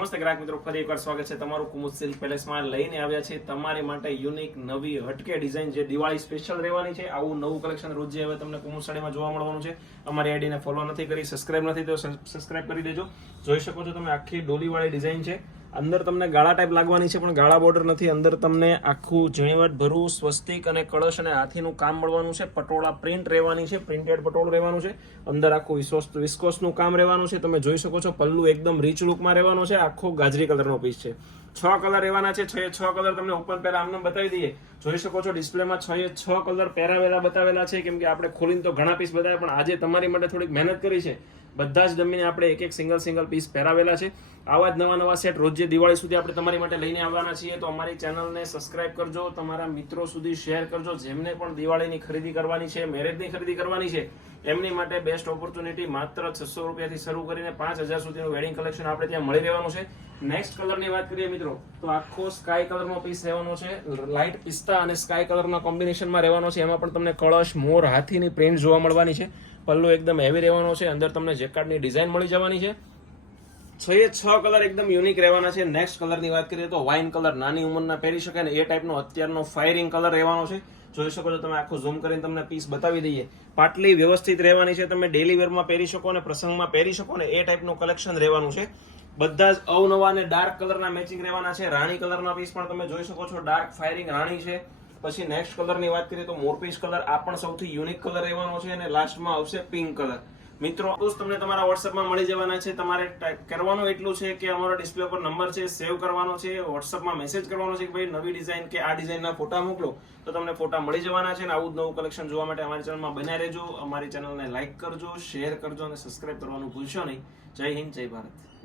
નમસ્તે ગ્રાહક મિત્રો, ફરી એકવાર સ્વાગત છે તમારું કુમુદ સિલ્ક પેલેસમાં. લઈને આવ્યા છે તમારી માટે યુનિક નવી હટકે ડિઝાઇન જે દિવાળી સ્પેશિયલ રહેવાની છે. આવું નવું કલેક્શન રોજ જે હવે તમને કુમુદ સાડીમાં જોવા મળવાનું છે. અમારી આઈડીને ફોલો નથી કરી, સબસ્ક્રાઇબ નથી તો સબસ્ક્રાઇબ કરી દેજો. જોઈ શકો છો તમે આખી ડોલીવાળી ડિઝાઇન છે. અંદર તમને ગાળા ટાઈપ લાગવાની છે પણ ગાળા બોર્ડર નથી. અંદર તમને આખું ઝીણીવટ ભરું સ્વસ્તિક અને કળશ અને હાથીનું કામ મળવાનું છે. પટોળા પ્રિન્ટ રહેવાની છે, પ્રિન્ટેડ પટોળું રહેવાનું છે. અંદર આખું વિસ્કોસનું કામ રહેવાનું છે. તમે જોઈ શકો છો પલ્લુ એકદમ રીચ લુકમાં રહેવાનો છે. આખો ગાજરી કલરનો પીસ છે. 6 કલર રહેવાના છે. 6 કલર તમને ઓપન પહેલા આમને બતાવી દઈએ. જોઈ શકો છો ડિસ્પ્લેમાં 6 કલર પહેરાવેલા બતાવેલા છે, કેમ કે આપણે ખોલીને તો ઘણા પીસ બતાવ્યા પણ આજે તમારી માટે થોડીક મહેનત કરી છે. બધા જ ડમીને આપણે એક સિંગલ પીસ પહેરાવેલા છે. આવા જ નવા સેટ રોજ જે દિવાળી સુધી આપણે તમારી માટે લઈને આવવાના છીએ. તો અમારી ચેનલને સબસ્ક્રાઇબ કરજો, તમારા મિત્રો સુધી શેર કરજો. જેમને પણ દિવાળીની ખરીદી કરવાની છે, મેરેજની ખરીદી કરવાની છે, એમની માટે બેસ્ટ ઓપોર્ચ્યુનિટી. માત્ર 600 રૂપિયાથી શરૂ કરીને 5000 સુધીનું વેડિંગ કલેક્શન આપણે ત્યાં મળી રહેવાનું છે. નેક્સ્ટ કલરની વાત કરીએ મિત્રો, તો આખો સ્કાય કલરનો પીસ રહેવાનો છે. લાઇટ પિસ્તા અને સ્કાય કલરના કોમ્બિનેશનમાં રહેવાનો છે. એમાં પણ તમને કળશ, મોર, હાથીની પ્રિન્ટ જોવા મળવાની છે. પલ્લો એકદમ હેવી રહેવાનો છે. અંદર તમને જેકાર્ડની ડિઝાઇન મળી જવાની છે. 6 કલર એકદમ યુનિક રહેવાના છે. નેક્સ્ટ કલરની વાત કરીએ તો વાઇન કલર, નાની ઉંમરના પહેરી શકાય ને એ ટાઈપનો અત્યારનો ફાયરિંગ કલર રહેવાનો છે. જોઈ શકો છો તમે, આખું ઝૂમ કરીને તમને પીસ બતાવી દઈએ. પાટલી વ્યવસ્થિત રહેવાની છે. તમે ડેલી વેરમાં પહેરી શકો અને પ્રસંગમાં પહેરી શકો ને એ ટાઈપનું કલેક્શન રહેવાનું છે. બધા જ અવનવા અને ડાર્ક કલરના મેચિંગ રહેવાના છે. રાણી કલરના પીસ પણ તમે જોઈ શકો છો. ડાર્ક ફાયરિંગ રાણી છે. પછી નેક્સ્ટ કલરની વાત કરીએ તો મોરપીસ કલર, આ પણ સૌથી યુનિક કલર રહેવાનો છે. અને લાસ્ટમાં આવશે પિંક કલર. મિત્રો તમને તમારા વોટ્સએપમાં મળી જવાના છે. તમારે કરવાનું એટલું છે કે અમારો ડિસ્પ્લે પર નંબર છે, સેવ કરવાનો છે, વોટ્સએપમાં મેસેજ કરવાનો છે કે ભાઈ નવી ડિઝાઇન કે આ ડિઝાઇનના ફોટા મોકલો, તો તમને ફોટા મળી જવાના છે. અને આવું જ નવું કલેક્શન જોવા માટે અમારી ચેનલમાં બન્યા રહેજો. અમારી ચેનલને લાઈક કરજો, શેર કરજો અને સબસ્ક્રાઇબ કરવાનું ભૂલશો નહીં. જય હિન્દ, જય ભારત.